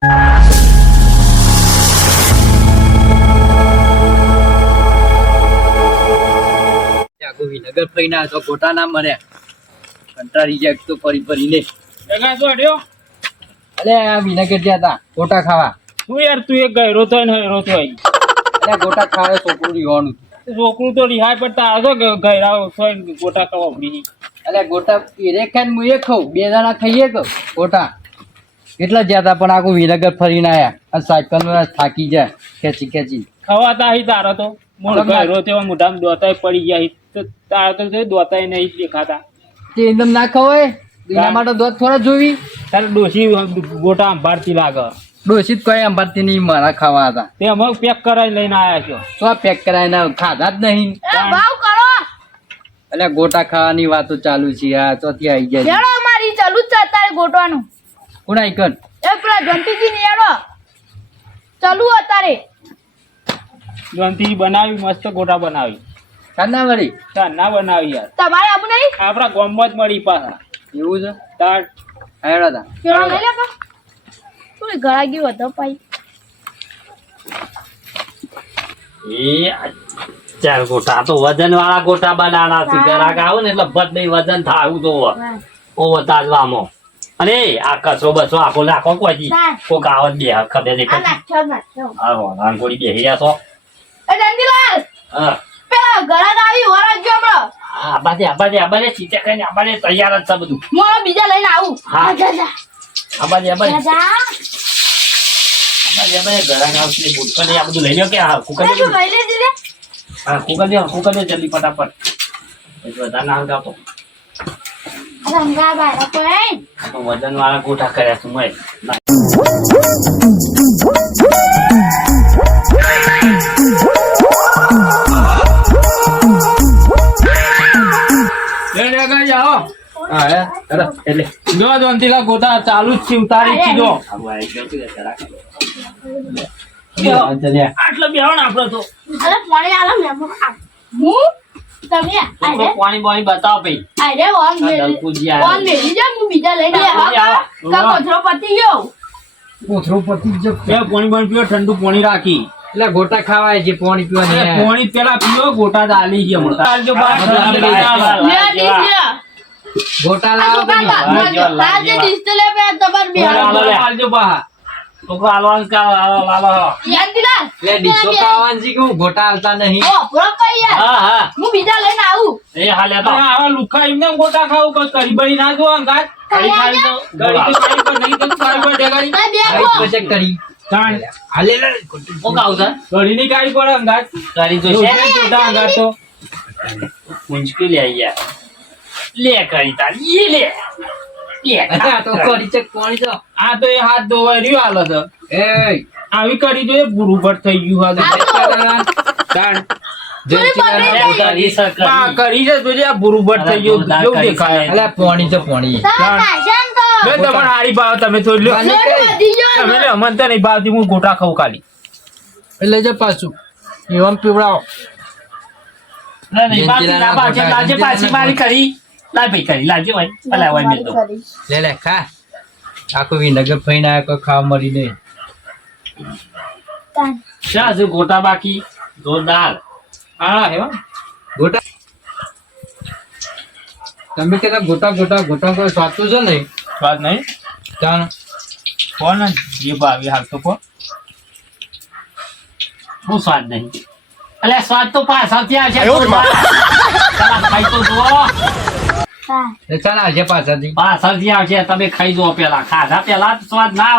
વિનગર ફરીને તો ગોટા ના મરે કંટાળી જાય તો ફરીને જગા તો અડ્યો અલે આ વિનગર ગયા હતા ગોટા ખાવા. તું યાર તું એક ગયરો તો ને હેરો તો આઈ અલે ગોટા ખાવા છોકરું રીવાનું છોકરું તો રિહાય પણ તાર તો ગયરાઓ તો ગોટા ખાવા ઉડી. અલે ગોટા એ ખાઈને હું એ ખાઉં, બે જણા ખાઈએ તો ગોટા એટલા જ હતા પણ આખું વિનગર ફરીને આયા અને સાયકલ થાકી જાય ખેંચી ખવાતા અહીં તારા તો ગયરો તેવા મોઢામાં દોતાય પડી ગયા તો તારા તો દોતાય નહીં દેખાતા તે એકદમ ના ખવાય એના માટે દોત થોડા જોવી. તારે ડોસી ગોટા અંભારતી લાગે. ડોસીત કોઈ અંબારતી નહીં, મારા ખાવા હતા તે અમે પેક કરાવી લઈને આવ્યા છો. તો પેક કરાવીને ખાધા જ નહીં. ભાવ કરો એટલે ગોટા ખાવાની વાતો ચાલુ છે આ ચોથી આવી જાય. હેડો અમારી ચાલુ જ છે અત્યારે ગોટવાનું. કોણ આઈકન એ પેલા જંતીજી ને હેડો ચાલુ અત્યારે. જંતી બનાવી મસ્ત ગોટા બનાવી. ખાના વળી ના બનાવી યાર. તમારે આવું નહીં આપડા ગામમાં જ મળી પાછા. એવું છે તાર હેડા તા કેળો લઈ લે પા તું ગળા ગયો હતો પાઈ. એ ચાર ગોટા તો વજન વાળા ગોટા બનાવવાના છે. ગ્રાહક આવે ને એટલે બધ નહીં વજન થાવું તો ઓ તાજવામાં. અને આ કચરો બસો આખો નાખો કોઈ કોક આવત બે ખબર નહીં આ નાખ્યો હા રાંગોળી બેસી રહ્યા છો. એ જંતીલાલ હા પેલા ગળા આવી વરાજ જો આપણો આબાજે ચીચા કરીને આબાજે તૈયાર જ છે બધું. હું બીજા લઈને આવું. હા. જા જા આબાજે જા ગ્રાહક આવશે બુટ પર આ બધું લઈ લો કે હા કુકર જા તું લઈ લેજે રે. હા કુકર દે જલ્દી ફટાફટ. બધા ના આવતો રંગા બાળકો તો વજન વાળા ગોટા કર્યા છું મેં. ગોતા ચાલુ જ છે ઉતારી કીધો. આટલો બેહો ને આપડે તો અરે પાણી આલો ને હું તમે આરે પાણી પાણી બતાવો ભાઈ. આરે ઓન મેલી જા હું બીજા લઈને આવા કા કોથરો પતી ગયો. કોથરો પતી જ પાણી પીવો ઠંડુ પાણી રાખી એટલે ગોટા ખાવાય છે પાણી પીવાની. પાણી પેલા પીવો ગોટા ડાલી છે ગોટા લાવો આજે ડિસ્પ્લે પે તમાર બે છોકરો હાલવાનું યાંતીલાલ એટલે ડીશો ખાવાનું છે કે હું ગોટા આવતા નહીં. ઓ પ્રો કઈ યાર હા હા હું બીજા લઈને આવું. એ હાલ્યા તો આવા લુખા એમને ગોટા ખાવું કોઈ કરી બની ના જો અંગાત ખાઈ ખાઈ તો ગળી તો ખાઈ પણ નહીં તો ખાઈ પડે ગાડી બે આઈ પછી કરી જાણ હાલે લે ઓ કાવ છે ગળી ની ગાડી પડે અંગાત કરી તો છે ગોટા અંગાત તો મુંજકી લે આયા લે કરી તા લે આ તો કરી ચેક પાણી તો આ તો એ હાથ ધોવાય રહ્યો હાલો છે એ આવી કરી જો બુરું પર થઈ ગયું હા કરી છે તો આ બુરું પર થઈ ગયું કેવું દેખાય અલા પાણી તો પાણી બે તમારે હારી ભાવ તમે થોડી લ્યો તમે લે અમન તો નહીં ભાવતી હું ગોટા ખાઉં ખાલી એટલે જે પાછું એવમ પીવડાવો. નહીં બાકી ના બાકી લાજે પાછી મારી કરી લાય ભાઈ કરી લાજે ભાઈ ભલા હોય મેં તો લે ખા આખું વિનગર ફઈને આયા કોઈ ખાવા મળી નહીં. ક્યાં છે ગોટા બાકી જોરદાર હા હેવા ગોટા તમે કેતા ગોટા કોઈ સ્વાદતું છે ને સ્વાદ નહીં જાણ કોણ જે ભાવી હાલ તો કોણ શું સ્વાદ નહીં અલ્યા સ્વાદ તો પાછળથી આવશે ખાઈ તો જુઓ ચાલ આજે પાછળથી પાછળથી આવશે તમે ખાઈ જુઓ પેલા ખાધા પેલા સ્વાદ ના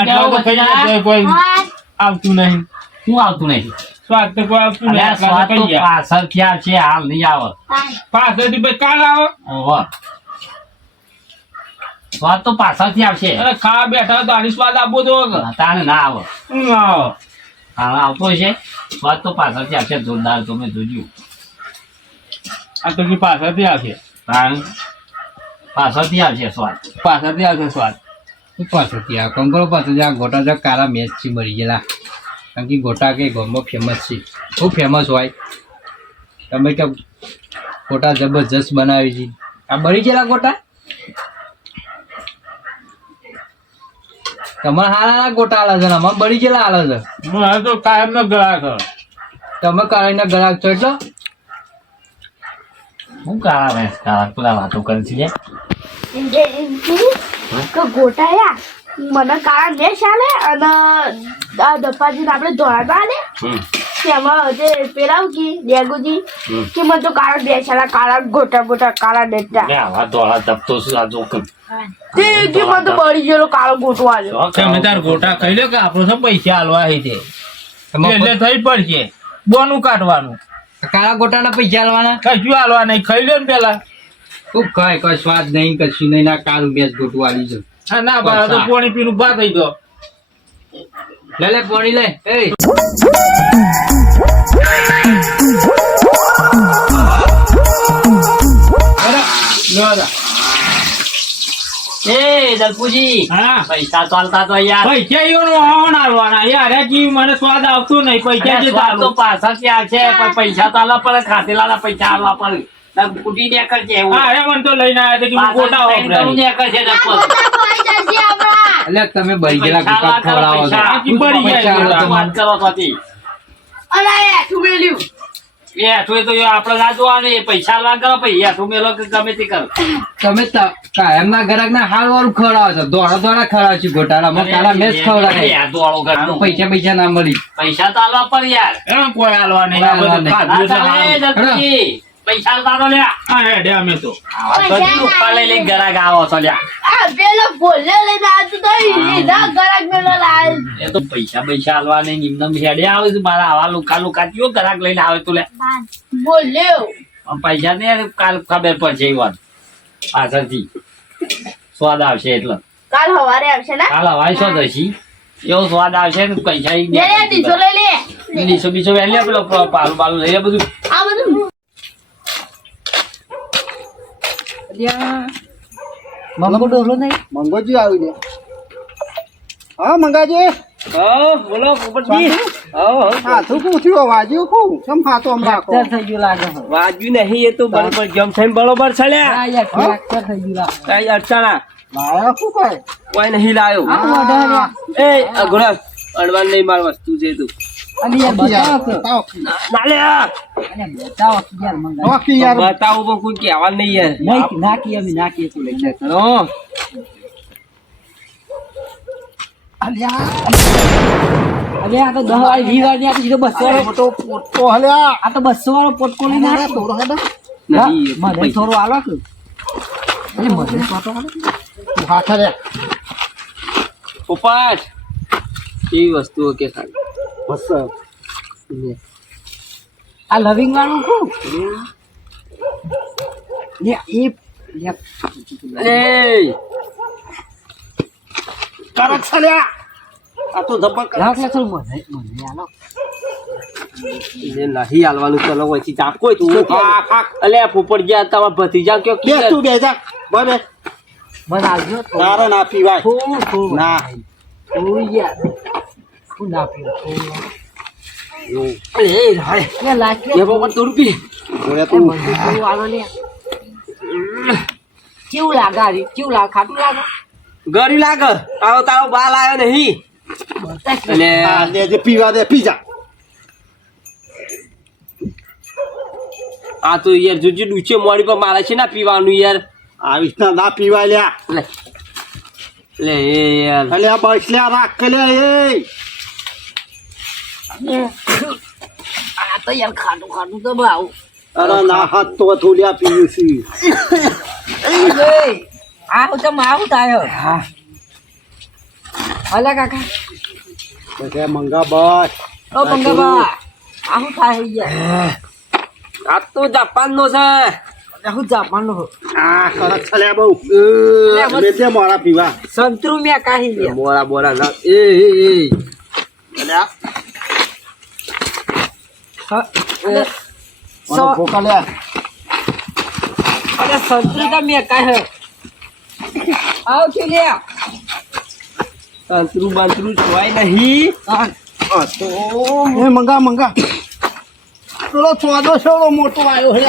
આવે કોઈ આવતું નહીં શું આવતું નહીં સ્વાદ તો કોઈ આવતું અલ્યા સ્વાદ તો નહીં પાછળથી આવશે હાલ નહીં આવે પાછળથી ભાઈ કાલ આવો ઓહો સ્વાદ તો પાછળથી આવશે અરે ખાવા બેઠા તો આની સ્વાદ આપવો તો તાને ના આવે આવો હા આવતો છે સ્વાદ તો પાછળથી આવશે જોરદાર તમે જોજો આ તો પાછળથી આવશે પાછળથી આવશે સ્વાદ પાછળથી આવશે સ્વાદ પાછળથી આ કંકરો પાછળથી આ ગોટા જો કારા મેચ થી મરી ગયેલા કારણ કે ગોટા કે ગામમાં ફેમસ છે ખૂબ ફેમસ હોય તમે કે ગોટા જબરજસ્ત બનાવી છે આ મરી ગયેલા ગોટા તમારે હારા ગોટા આલે છે ને અમારે બળી ગયેલા આલે છે મારે તો કાયમ નો ગ્રાહક હ. તમે કાળીના ગ્રાહક છો એટલે હું કાળા ભેંસ કાળા પેલા વાતો કરે છે લે. કે ગોટાયા મને કાળા ને ચાલે અને આ દપાજીને આપણે ધોળા આલે તેમાં જે પેલા કી ડેગુજી કે મને તો કાળા બે ચાલે કાળા ગોટા બોટા કાળા ડેટા લે આવા ધોળા ધપતો શું આ જોકમ. તે કે મને તો બળી ગયેલો કાળો ગોટો આલ્યો તમે તાર ગોટા ખાઈ લો કે આપણો શું પૈસા હાલવા હે તે એટલે થઈ પડશે બોનું કાઢવાનું કાળા ગોટાના પૈસા આલવાના કશું હાલવા નહીં ખાઈ લો ને પેલા તું ખાય કોઈ સ્વાદ નહીં કશું નહીં ના કાળું મેચ ગોટું આલી છે હા ના ભાઈ તો પાણી પીનું બા થઈ ગયો લે પાણી લે એ એ દલપુજી હા પૈસા તો હાલતા તો યાર. પૈસા ઈઓનો હોન હાલવાના યાર આ જીવ મને સ્વાદ આવતો નહીં પૈસા અરે જે સ્વાદ તો ચાલુ પાછળથી આવશે પણ પૈસા તો આલવા પડે ખાધેલાના પૈસા આલવા પડે. તાર કુટી ને કરજે એવું. હા અરે મને તો લઈને આવ્યા હતા કે હું ગોટા પાછળ વાપરાય. કરું ને કરજે ડબ્બો. એટલે તમે બળી ગયેલા ગોટા ખવડાવો છો આ કી બળી પૈસા આલો ગયા તો વાત કરો તોથી. અરે હેઠું મેલ્યું એ હેઠું એ તો આપણે ના જોવાનું એ પૈસા આલવા કરો પછી હેઠું મેલો કે ગમે તે કરો. તમે કાયમના ગ્રાહક ના હાલ વાળું ખવડાવો છો દોડા ખવડાવો છો ગોટાળા કાળા મેચ ખવડાવે યાર તો વાળો ઘરનો. પૈસા ના મળી પૈસા તો આલવા પડે યાર. એમાં કોઈ હાલવા નહીં આ બધું આ ખાધું એટલે તમે હાલ. દલપુજી, પૈસા આલતા તો લ્યા. હા હેડે અમે તો આ તો શું ઉપા લઈ લઈને ઘરાક આવો છો લ્યા. આ પેલો બોલે લઈને આવતું તો ના ગરાક મેલો લાલ એ તો પૈસા આલવા નહીં નિમ્ન હેડે આવે છે મારા આવા લુકા કયો ઘરાક લઈને આવે તું લે. બોલ્યો પણ પૈસા ને કાલ ખબર પડશે એ વાત પાછળથી સ્વાદ આવશે એટલે કાલ સવારે આવશે ને કાલ હવાઈ શું થશે એવો સ્વાદ આવશે ને પૈસા ઈ લે લે દીધો લઈ લે બીસો વહેલી લે પેલો પાલું બાલું લઈ લે બધું. આ બધું મંગો ડોલો નહીં મંગોજી આવી ને હા મંગાજી બોલો પોપટજી હાથું પૂછ્યું વાજ્યું કું કેમ હાથો આમ રાખો થઈ ગયું લાગે વાજ્યું નહીં એ તો બરોબર જમ થઈને બરોબર ચડ્યા થઈ ગયું કઈ અડચાણા લાયા શું કહે કોઈ નહીં લાયો એ અઘરા અડવાન નહીં માર વસ્તુ છે તું ના લે બાકી યાર બતાવું પણ કોઈ કહેવા નહીં યાર નાખીએ તું લઈ લે હો આ તો 10 વાળી 20 વાળી આપી 200 વાળો મોટો પોટો હલ્યા આ તો 200 વાળો પોટકો લઈને આવ્યો થોડો હેડો મને થોડું આલો કે મને પોટો હાથ રે પોપાટ કેવી વસ્તુઓ કે ખાલી બસ આ લવિંગ વાળું કું લે એ એ કરક છલ્યા આ તો ધબક લાખ લાખ મને આલો એ નહીં હાલવાનું ચલો વચ્ચે ચાકો તું હા હા અલે પોપટ ગયા તમારા ભતીજા કયો બે તું બે જા બને મને આવજો તારે ના પીવાય થોડું ના થોડું યાર હું ના પીવું એ હાય લે લાખ એ પોપટ તું રૂપી જોડે તું થોડું આલો લે કેવું લાગે આ કેવું લાગે ખાટું લાગે ગરી લાગ તારો તારો બાલ આવ્યો નહીં એટલે આ લે જે પીવા દે પી જા આ તો યાર જોજો ડૂચે મોડી પર મારે છે ના પીવાનું યાર આવી રીતના ના પીવાય લ્યા લે લે એ યાર અલ્યા બસ લ્યા રાખ કે લે એ આ તો યાર ખાટું ખાટું તો ભાવ અરે ના હાથ તો થોડ્યા પીવું છે આવું તો આવું થાય હા અલા કાકા પછી મંગા બસ ઓ બંગાબા આવું થાય યાર આ તો જાપાન નો છે આવું જાપાનનો આ કરક છલ્યા બહુ લે દે મોરા પીવા સંતરુ મે કાહી લે બોરા બોરા ના એ અલ્યા મને સો ભોકા લે અરે સંતરુ તો મે કાહે આવ કે લે અંતરું બાંતરું જોવાય નહીં એ મંગા મંગા પેલો ચોદો છોડો મોટો આવ્યો હે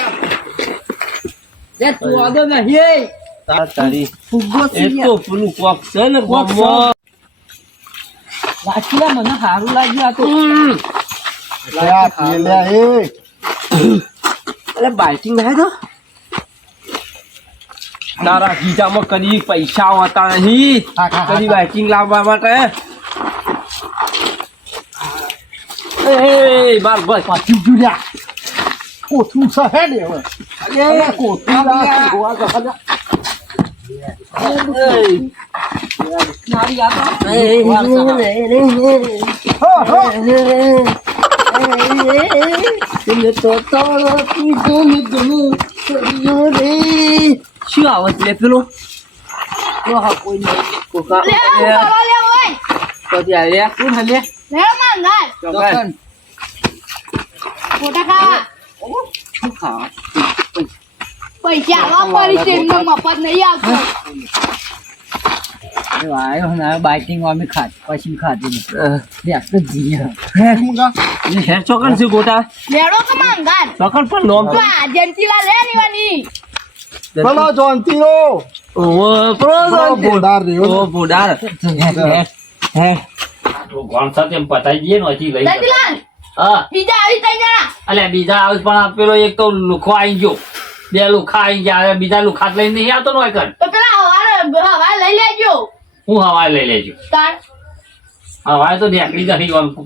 લે તું આદો નહીં તારી ફુગ્ગો એ તો પેલું કોક છે ને ગોમમાં વાંચીલા મને સારું લાગ્યું આ તો લ્યા, પી લ્યા, એ. એટલે બાઇકિંગ ના તો તારા ખીચામાં કદી પૈસા હોતા નહીં કદી બાઇકિંગ લાવવા માટે એ બાર બસ પાછી જુલ્યા. કોથળું છે હેડ હવે. અરે, કોથળું લા, ગોવા ગોવા. હા, હા. શું આવે છે પેલો લે હું કરવા લે ઓય લે માંગાર ફોટા ખાવા પૈસા આવવા પડી છે એમને મફત નહીં આવતો બાઇકિંગ અમે ખાત પછી ખાતી મંગા. ચોકન શું ગોટા લેડો કે માંગાર ચોકન પણ નોમ તો એજન્સી લે નીવાની પેલો જોનતીઓ. પેલો બોડાર રહ્યો. બોડાર આટલું ગોણ સાથે એમ પતાઈ દઈએ ને હજી લઈ જાઓ. જંતીલાલ હા બીજા આવી તઈ જણા અલ્યા બીજા આવે પણ આ પેલો એક તો લુખો આવી ગયો બે લુખા આવી ગયા હવે બીજા લુખા લઈને નહીં આવતો નો કર તો પેલા હવારે લઈ લેજો હું હવાએ લઈ લેજો તાર હવાએ તો નીકળી જશે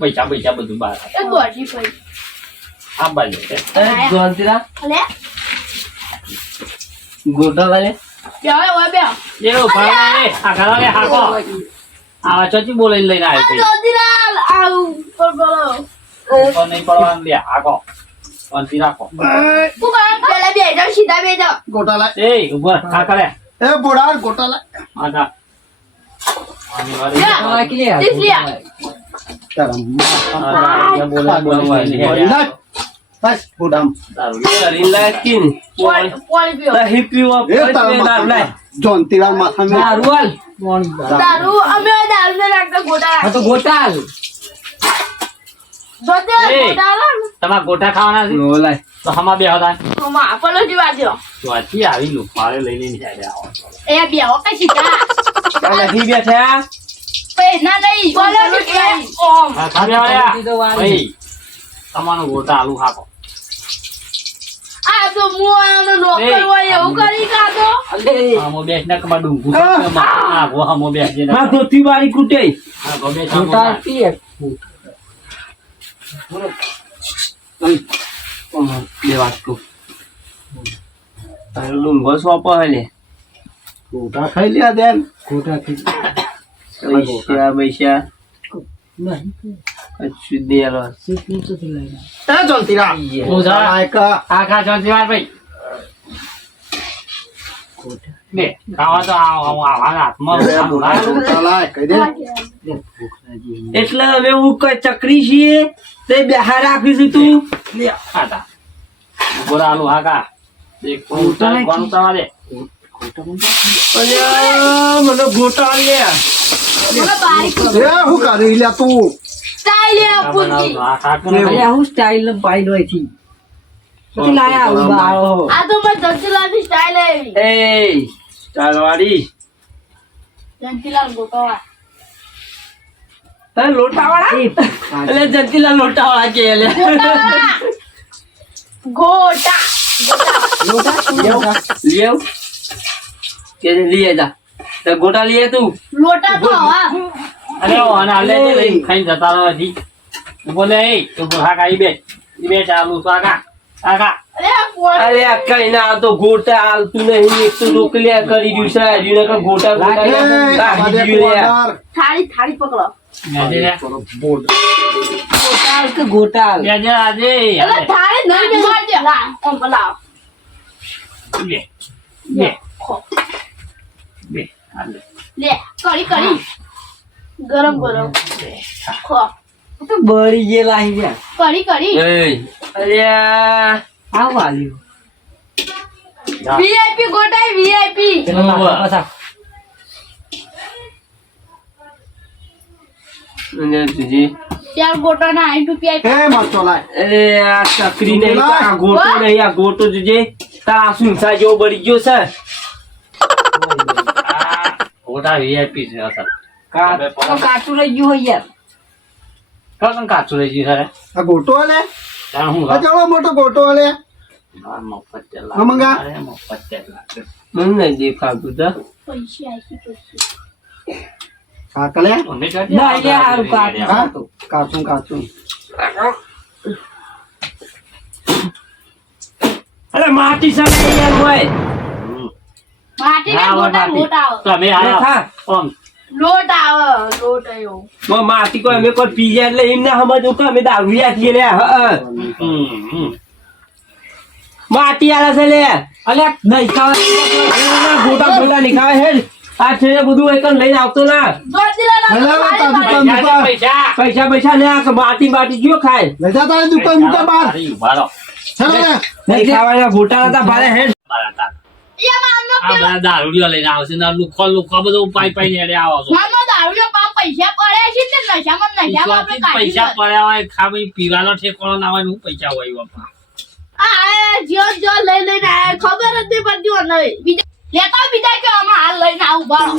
પૈસા પૈસા બધું બહાર એ દોડી પડી આ બાજુ જોનતીરા લે ગોટા લાગે બેહો ઓય બેહો એવું ભાઈ આ ઘણા લે હાકો આ ચોથી બોલાઈને લઈને આવ્યો છે જંતીલાલ આવ પર બોલો ઉપર નહીં પડવાનું લે હાકો શાંતિ રાખો તું કામ પેલા બે જાવ સીધા બે જાવ ગોટા લાય. એ ઉપર ખા કરે એ બોડાર ગોટા લાય. આજા ત્રીસ લિયા બસ બોડામ. પોણી પીઓ એ તારા જોનતીરા માથા મેં. દારૂ અમે દારૂ ને રાખતા ગોટા તો ગોટાલ જોતે એ. ગોટા લો તમારા ગોટા ખાવાના છે બોલાય તો હમા બે હતા તો માં આપલો જીવા દો ચોથી આવી લુખવાળે લઈ લઈને જાય આવો એ બેહો કે સીધા નથી બેઠા પૈસા નહીં બોલો કે ઓમ હા, ખાને વાળા. ભાઈ તમારો ગોટા આલુ ખાકો આ તો મુઆનો નોકર હોય એવું કરી કાતો હમો બેસ ને કમા ડુંગુ આ ગો હમો બેસ જે માં ધોતી વાળી કુટે આ ગો બેસ ગોટા પીએ બે વાત કહું તારો ડુંગો સોપો હે લે ગોટા ખાઈ લ્યા દેન. ગોટા પૈસા પૈસા કશું દેલો એ જોનતીરા. ઓઝા. લાય કા. આ ખા ચોથી વાર ભાઈ બે ખાવા તો આવા હાથમાં ગોટા લાય. કહી દે. એટલે હવે હું કઈ ચકરી છીએ તે બહાર રાખીશું તું લે ખાતા ગોરા આલુ હાકા એક ગોટા કોણ કોણ તમારે અલ્યા મને ગોટા લે મને બારીક એ હું કરી લ્યા તું. સ્ટાઈલ એ પૂછી આ ખાતું અલ્યા હું સ્ટાઇલ ને પાઈ દોય થી પછી લાયા આવું બાળો આ તો મને જંતીલાલ ની સ્ટાઈલ એવી એ સ્ટાઇલ વાળી જંતીલાલ ગોટવા લોટા વાળા એટલે જંતીલા લોટા વાળા કે લે ગોટા લેવ કે લીએ જા તો ગોટા લીએ તું લોટા તો હા અરે ઓ અને આલે તે લઈને ખાઈને જતા રહો હજી બોલે એ તો હાકા ઈ બે ચાલુ સાકા સાકા અરે કોણ અરે આ કઈ ના આ તો ગોટા હાલતું નહીં એક તો રોકલિયા કરી રહ્યું છે હજુ નકર ગોટા એ ગોટા આવા દે રાખી દીધું યાર. બોડાર. થાળી પકડો મેજે રે ગોટા હાલ કે ગોટા હાલ? મેજે આજે એટલે થાળી નહીં મારજે લા ઓમ બોલાવ બે બે ખો બે આલે લે કરી ગરમ ખો તો બળી ગયેલા અહીં ગયા. કરી અલ્યા આ વાલ્યું વીઆઈપી ગોટાઈ વીઆઈપી પેલો પાછા અને તુજી ચાર ગોટા ના 8 રૂપિયા એ મરચો લાય. અરે આ ચકરી નહીં આ ગોટો નહીં આ ગોટો જોજે તારા સુનસા જેવો બળી ગયો છે આ ગોટા વીઆઈપી છે અસલ કાચું રહી ગયું હોય યાર કસમ કાચું રહી ગયું ખરે આ ગોટો આલે તાણ હું આ ચેવડો મોટો ગોટો આલે મફત તેલ હા, મંગા. અરે મફત તેલ લાગે. મને નહીં દેખાતું તો પૈસા આઈ પૈસા કાકલે મને કહે છે, ના, એ હારું કાચું. હા કાચું કાચું અરે માટી સામે યાર હોય માટીના હા, ગોટા માટી. લોટ આવે તમે આયા. ખા. આમ. લોટ આવે લોટ આવ્યો માટી કોઈ અમે કોઈ પી જાય એટલે એમ ના સમજો કે અમે દારૂ છીએ લે માટી આલા છે લે અલ્યા નહીં ખાવા ગોટા ગોટા નહીં ખાવા હેડ આ છે ને બધું એક લઈને આવતો ના હેલા તારી દુકાન પૈસા, મૂકા પૈસા. પૈસા લે આ માટી માટી જો ખાય લઈ જા તારી દુકાન મૂકા બાર અરે, ઉભા રહો. હેલો લે નહીં ખાવાના ગોટા હતા ભારે હેડ મારા તાર. આ બધા દારૂડિયો લઈને આવશે ને લુખો બધું પાઈ પાઈને હેડે આવો છો. પૈસા પડ્યા છે તે નશામાં વિશ્વાસથી જ પૈસા પડ્યા હોય ખાલી પીવાનો ઠેકાણો ના હોય ને હું પૈસા હોય બાપા. આ જો લઈ લઈને આયા ખબર જ નહીં પડતી મને બીજા લેતા બીજા કે અમે હાલ લઈને આવું બાળો